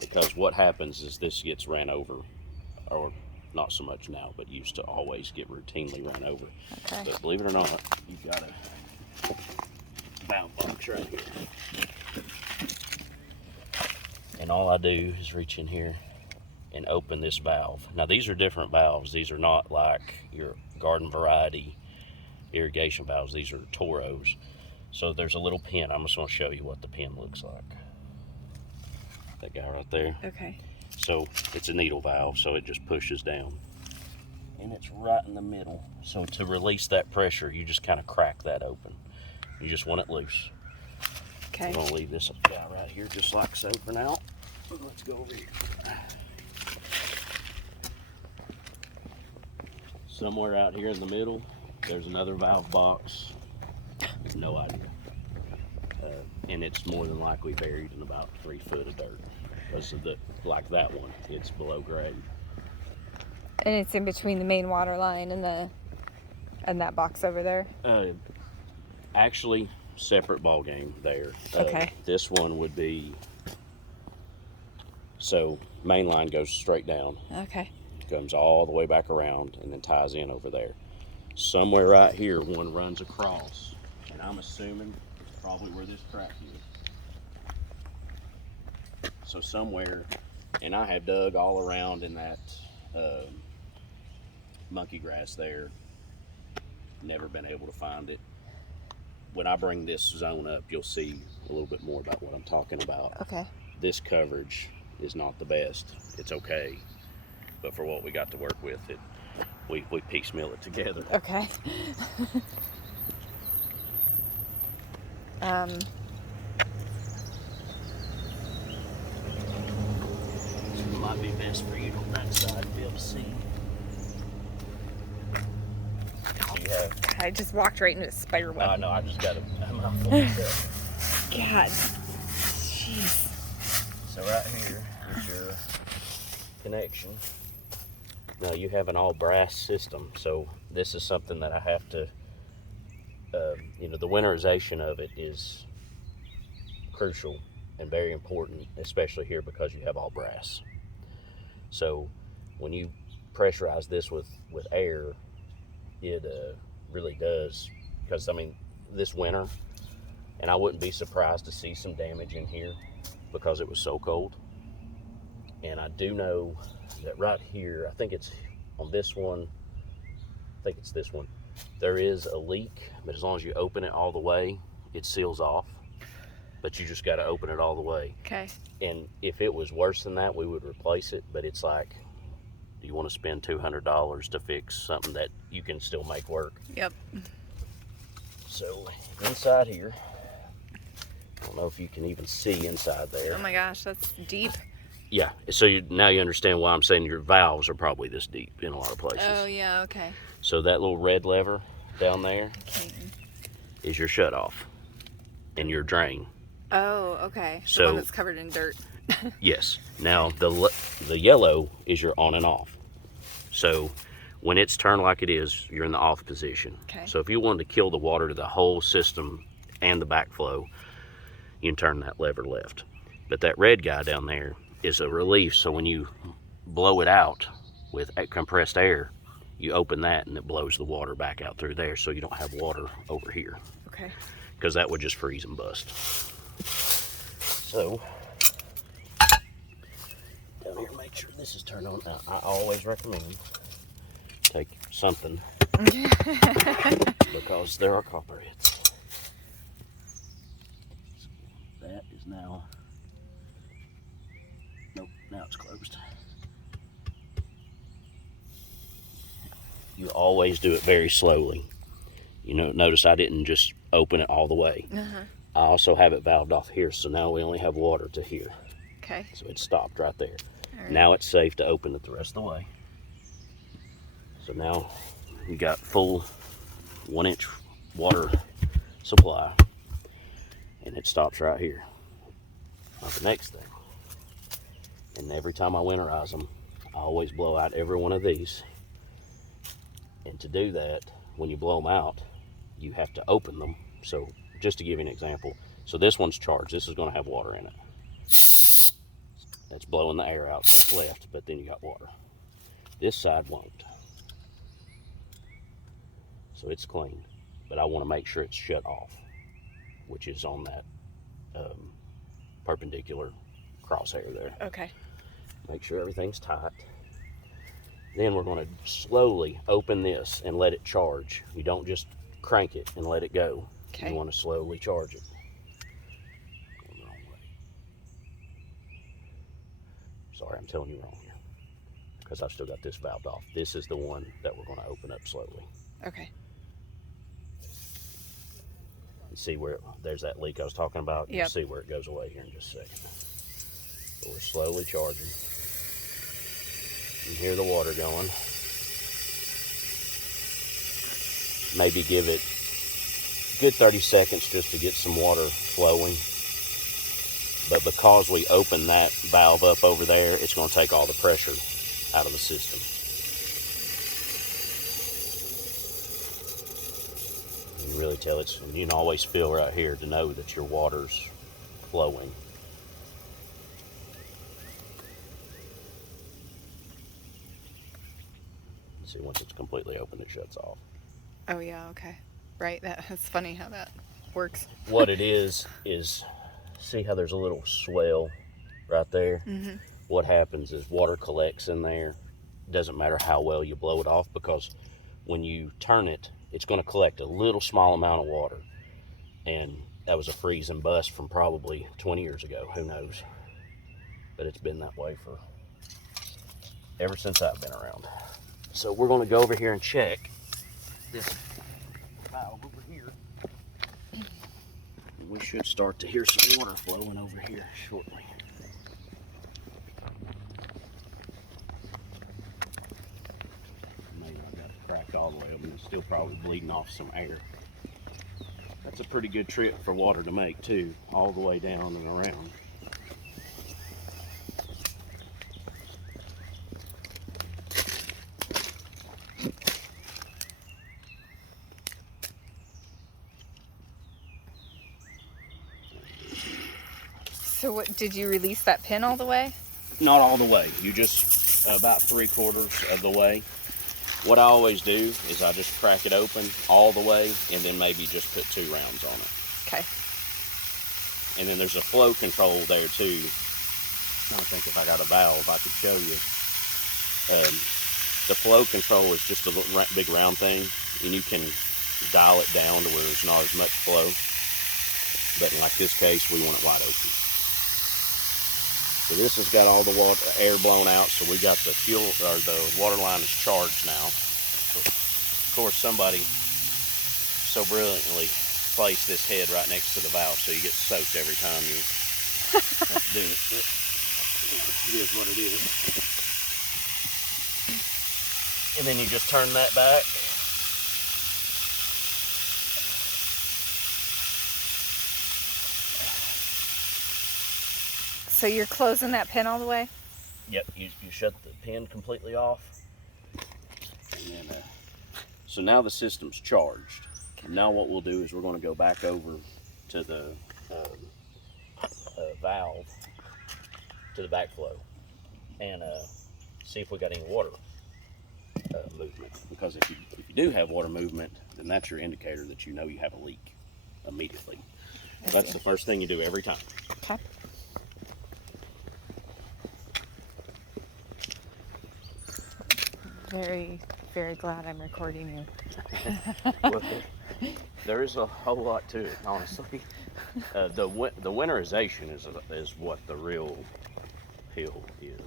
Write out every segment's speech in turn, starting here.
because what happens is this gets ran over, or not so much now, but used to always get routinely run over. Okay. But believe it or not, you've got a valve box right here. And all I do is reach in here and open this valve. Now these are different valves. These are not like your garden variety irrigation valves. These are Toros. So there's a little pin. I'm just going to show you what the pin looks like. That guy right there. Okay. So it's a needle valve, so it just pushes down. And it's right in the middle. So to release that pressure, you just kind of crack that open. You just want it loose. Okay. I'm going to leave this guy right here just like so for now. Let's go over here. Somewhere out here in the middle, there's another valve box. No idea. And it's more than likely buried in about 3 foot of dirt. Because of like that one, it's below grade. And it's in between the main water line and that box over there? Actually, separate ball game there. Okay. This one would be, so main line goes straight down. Okay. Comes all the way back around and then ties in over there. Somewhere right here, one runs across. And I'm assuming it's probably where this crack is. So somewhere, and I have dug all around in that monkey grass there. Never been able to find it. When I bring this zone up, you'll see a little bit more about what I'm talking about. Okay. This coverage is not the best. It's okay, but for what we got to work with, we piecemeal it together. Okay. It might be best for you on that side to be able to see. So you have, I just walked right into a spider web. I know, I just got a mouthful of stuff. God. Jeez. So right here is your connection. Now you have an all brass system, so this is something that I have to, the winterization of it is crucial and very important, especially here because you have all brass. So when you pressurize this with air, it really does, because I mean this winter, and I wouldn't be surprised to see some damage in here because it was so cold. And I do know that right here, I think it's on this one, I think it's this one, there is a leak, but as long as you open it all the way, it seals off. But you just got to open it all the way. Okay. And if it was worse than that, we would replace it. But it's like, do you want to spend $200 to fix something that you can still make work? Yep. So inside here, I don't know if you can even see inside there. Oh my gosh, that's deep. Yeah, so now you understand why I'm saying your valves are probably this deep in a lot of places. Oh yeah, okay. So that little red lever down there Okay. is your shutoff and your drain. Oh, okay. The So- one that's covered in dirt. Yes. Now the yellow is your on and off. So when it's turned like it is, you're in the off position. Okay. So if you wanted to kill the water to the whole system and the backflow, you can turn that lever left. But that red guy down there is a relief. So when you blow it out with compressed air, you open that and it blows the water back out through there, so you don't have water over here, Okay. because that would just freeze and bust. So down here, make sure this is turned on. Now, I always recommend take something because there are copper hits. That is now, nope, now it's closed. You always do it very slowly. You know, notice I didn't just open it all the way. Uh-huh. I also have it valved off here, so now we only have water to here. Okay. So it stopped right there. All right. Now it's safe to open it the rest of the way. So now you got full 1-inch water supply, and it stops right here. Now the next thing, and every time I winterize them, I always blow out every one of these. And to do that, when you blow them out, you have to open them. So just to give you an example, so this one's charged. This is going to have water in it. That's blowing the air out to the left, but then you got water. This side won't. So it's clean, but I want to make sure it's shut off, which is on that perpendicular crosshair there. Okay. Make sure everything's tight. Then we're going to slowly open this and let it charge. You don't just crank it and let it go. Okay. You want to slowly charge it. Sorry, I'm telling you wrong here, because I've still got this valved off. This is the one that we're going to open up slowly. Okay. You see where there's that leak I was talking about? Yep. You'll see where it goes away here in just a second. So we're slowly charging. You can hear the water going. Maybe give it a good 30 seconds just to get some water flowing. But because we opened that valve up over there, it's going to take all the pressure out of the system. You can really tell it's, you can always feel right here to know that your water's flowing. See, once it's completely open, it shuts off. Oh yeah, okay. Right, that's funny how that works. What it is see how there's a little swell right there? Mm-hmm. What happens is water collects in there. Doesn't matter how well you blow it off, because when you turn it, it's going to collect a little small amount of water. And that was a freeze and bust from probably 20 years ago. Who knows? But it's been that way for ever since I've been around. So we're going to go over here and check this valve over here. We should start to hear some water flowing over here shortly. Maybe I got it cracked all the way open. It's still probably bleeding off some air. That's a pretty good trip for water to make too, all the way down and around. So what, did you release that pin all the way? Not all the way. You just about 3/4 of the way. What I always do is I just crack it open all the way and then maybe just put 2 rounds on it. Okay. And then there's a flow control there too. I don't think if I got a valve I could show you. The flow control is just a big round thing, and you can dial it down to where there's not as much flow. But in like this case, we want it wide open. So this has got all the water, air blown out, so we got the fuel, or the water line is charged now. So of course, somebody so brilliantly placed this head right next to the valve, so you get soaked every time you have to do it. It is what it is. And then you just turn that back. So you're closing that pin all the way? Yep, you shut the pin completely off. And then, so now the system's charged. Now what we'll do is we're going to go back over to the valve, to the backflow, and see if we got any water movement. Because if you do have water movement, then that's your indicator that you know you have a leak immediately. That's the first thing you do every time. Okay. Very, very glad I'm recording you. Well, there is a whole lot to it, honestly. The winterization is what the real appeal is.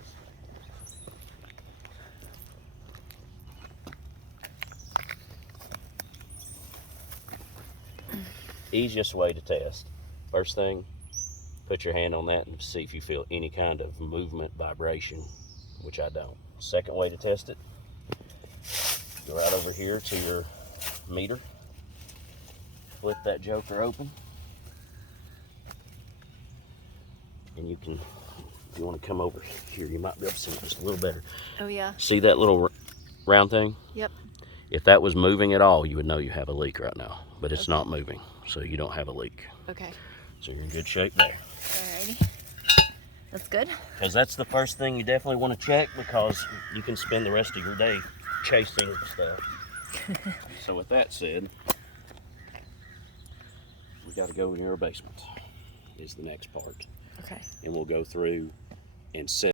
Easiest way to test. First thing, put your hand on that and see if you feel any kind of movement, vibration, which I don't. Second way to test it, go right over here to your meter, flip that joker open, and you can, if you want to come over here, you might be able to see it just a little better. Oh yeah. See that little round thing? Yep. If that was moving at all, you would know you have a leak right now, but it's not moving, so you don't have a leak. Okay. So you're in good shape there. Alrighty. That's good. Because that's the first thing you definitely want to check, because you can spend the rest of your day chasing stuff. So with that said, we got to go in your basement is the next part. Okay. And we'll go through and set